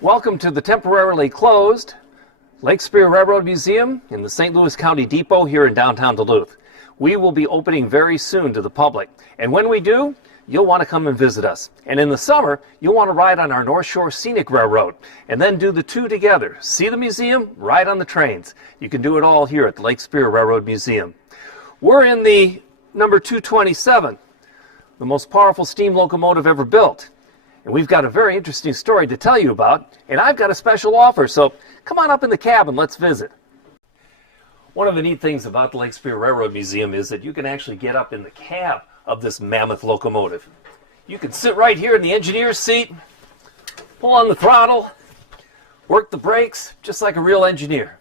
Welcome to the temporarily closed Lake Superior Railroad Museum in the St. Louis County Depot here in downtown Duluth. We will be opening very soon to the public, and when we do, you'll want to come and visit us. And in the summer, you'll want to ride on our North Shore Scenic Railroad and then do the two together. See the museum, ride on the trains. You can do it all here at the Lake Superior Railroad Museum. We're in the number 227, the most powerful steam locomotive ever built. And we've got a very interesting story to tell you about, and I've got a special offer, so come on up in the cab and let's visit. One of the neat things about the Lake Superior Railroad Museum is that you can actually get up in the cab of this mammoth locomotive. You can sit right here in the engineer's seat, pull on the throttle, work the brakes, just like a real engineer.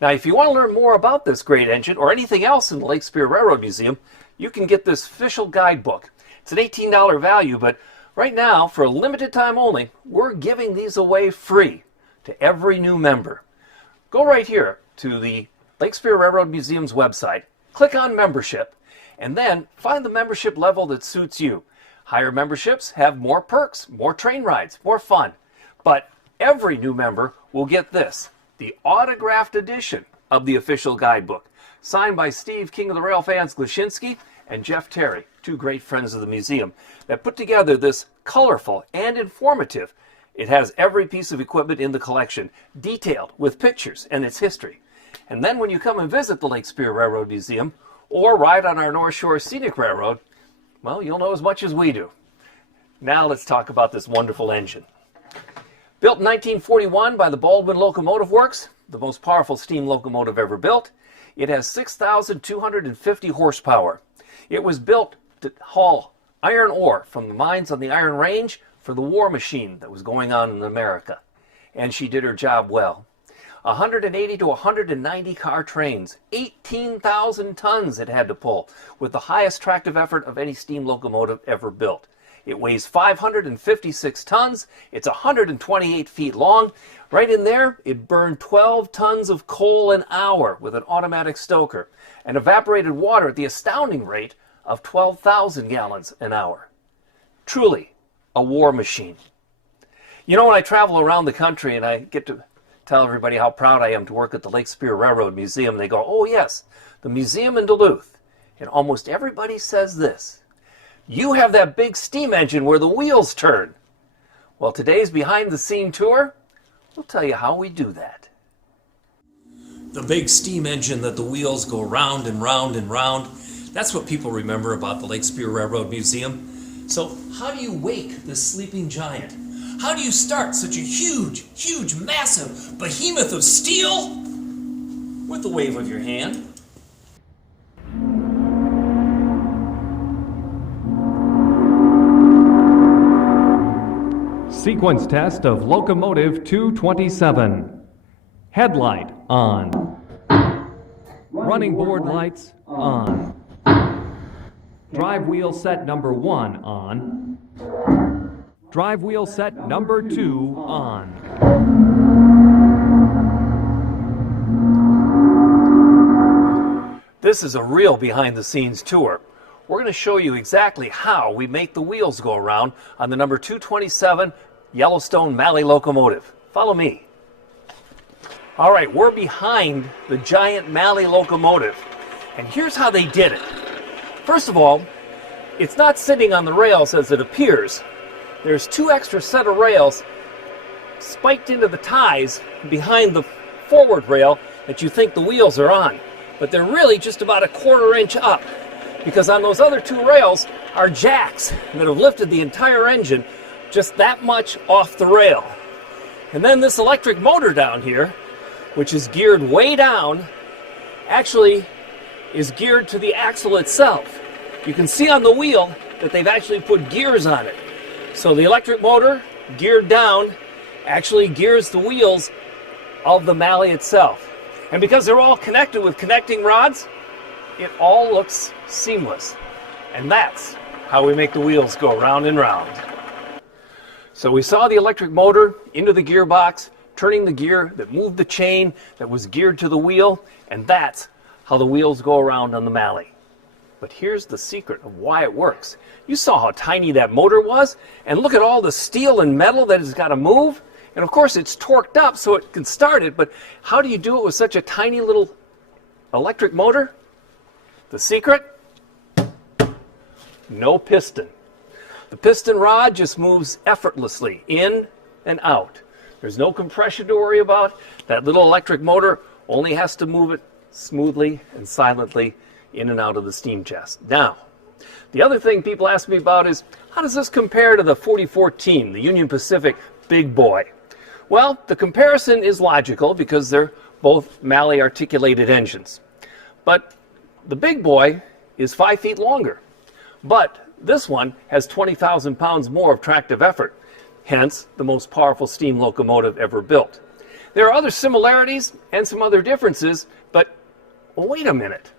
Now, if you want to learn more about this great engine or anything else in the Lake Superior Railroad Museum, you can get this official guidebook. It's an $18 value, but right now, for a limited time only, we're giving these away free to every new member. Go right here to the Lake Superior Railroad Museum's website, click on membership, and then find the membership level that suits you. Higher memberships have more perks, more train rides, more fun. But every new member will get this, the autographed edition of the official guidebook, signed by Steve, King of the Rail Fans Glashinsky, and Jeff Terry, two great friends of the museum, that put together this colorful and informative. It has every piece of equipment in the collection, detailed with pictures and its history. And then when you come and visit the Lake Superior Railroad Museum, or ride on our North Shore Scenic Railroad, well, you'll know as much as we do. Now let's talk about this wonderful engine. Built in 1941 by the Baldwin Locomotive Works, the most powerful steam locomotive ever built, it has 6,250 horsepower. It was built to haul iron ore from the mines on the Iron Range for the war machine that was going on in America. And she did her job well. 180 to 190 car trains, 18,000 tons it had to pull, with the highest tractive effort of any steam locomotive ever built. It weighs 556 tons, it's 128 feet long. Right in there, it burned 12 tons of coal an hour with an automatic stoker, and evaporated water at the astounding rate of 12,000 gallons an hour. Truly, a war machine. You know, when I travel around the country and I get to tell everybody how proud I am to work at the Lake Superior Railroad Museum, they go, oh yes, the museum in Duluth. And almost everybody says this, you have that big steam engine where the wheels turn. Well, today's behind the scene tour, we'll tell you how we do that. The big steam engine that the wheels go round and round and round, that's what people remember about the Lake Superior Railroad Museum. So how do you wake this sleeping giant? How do you start such a huge, massive behemoth of steel? With the wave of your hand. Sequence test of Locomotive 227. Headlight on. Running board lights on. Drive wheel set number 1 on. Drive wheel set number 2 on. This is a real behind-the-scenes tour. We're going to show you exactly how we make the wheels go around on the number 227 Yellowstone Mallet locomotive. Follow me. All right, we're behind the giant Mallet locomotive, and here's how they did it. First of all, it's not sitting on the rails as it appears. There's 2 extra set of rails spiked into the ties behind the forward rail that you think the wheels are on. But they're really just about a 1/4 inch up, because on those other 2 rails are jacks that have lifted the entire engine just that much off the rail. And then this electric motor down here, which is geared way down, actually is geared to the axle itself. You can see on the wheel that they've actually put gears on it. So the electric motor, geared down, actually gears the wheels of the Mallet itself. And because they're all connected with connecting rods, it all looks seamless. And that's how we make the wheels go round and round. So we saw the electric motor into the gearbox, turning the gear that moved the chain that was geared to the wheel, and that's how the wheels go around on the Mallet. But here's the secret of why it works. You saw how tiny that motor was, and look at all the steel and metal that it's got to move. And of course it's torqued up so it can start it, but how do you do it with such a tiny little electric motor? The secret? No piston. The piston rod just moves effortlessly in and out. There's no compression to worry about. That little electric motor only has to move it smoothly and silently in and out of the steam chest. Now, the other thing people ask me about is, how does this compare to the 4014, the Union Pacific Big Boy? Well, the comparison is logical because they're both Mallet articulated engines. But the Big Boy is 5 feet longer. But this one has 20,000 pounds more of tractive effort, hence the most powerful steam locomotive ever built. There are other similarities and some other differences, but wait a minute.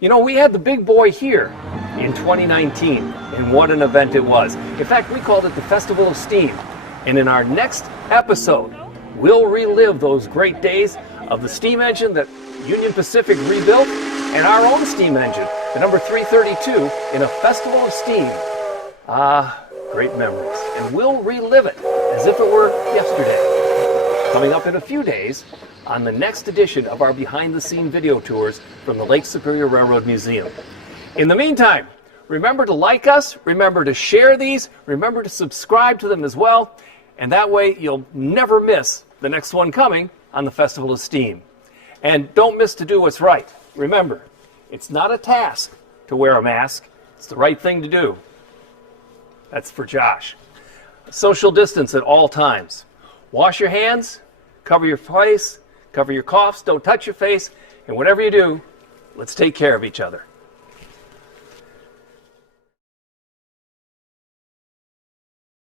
You know, we had the Big Boy here in 2019, and what an event it was. In fact, we called it the Festival of Steam. And in our next episode, we'll relive those great days of the steam engine that Union Pacific rebuilt and our own steam engine, the number 332, in a Festival of Steam. Great memories. And we'll relive it as if it were yesterday. Coming up in a few days on the next edition of our behind-the-scene video tours from the Lake Superior Railroad Museum. In the meantime, remember to like us, remember to share these, remember to subscribe to them as well, and that way you'll never miss the next one coming on the Festival of Steam. And don't miss to do what's right. Remember, it's not a task to wear a mask, it's the right thing to do. That's for Josh. Social distance at all times. Wash your hands, cover your face, cover your coughs, don't touch your face, and whatever you do, let's take care of each other.